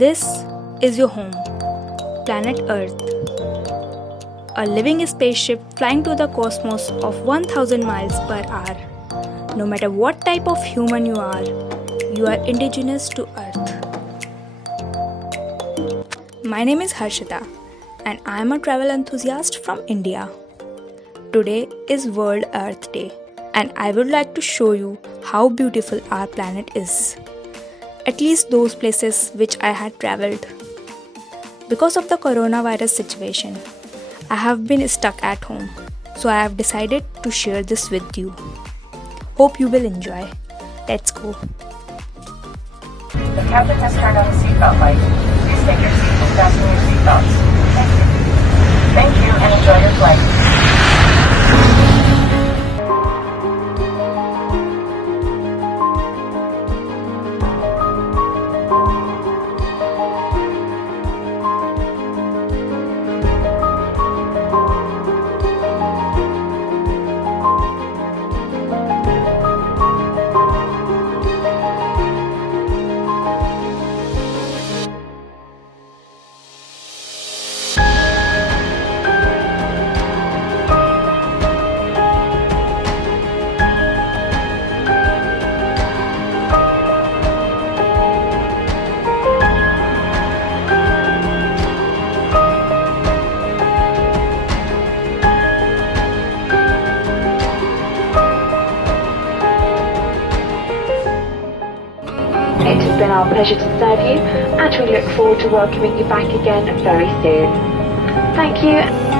This is your home, planet Earth. A living spaceship flying to the cosmos of 1000 miles per hour. No matter what type of human you are indigenous to Earth. My name is Harshita and I am a travel enthusiast from India. Today is World Earth Day and I would like to show you how beautiful our planet is. At least those places which I had traveled. Because of the coronavirus situation, I have been stuck at home, so I have decided to share this with you. Hope you will enjoy. Let's go. The captain has turned on the seatbelt light. Please take your seat and fasten your seatbelts. Thank you. Thank you and enjoy your flight. It has been our pleasure to serve you, and we look forward to welcoming you back again very soon. Thank you.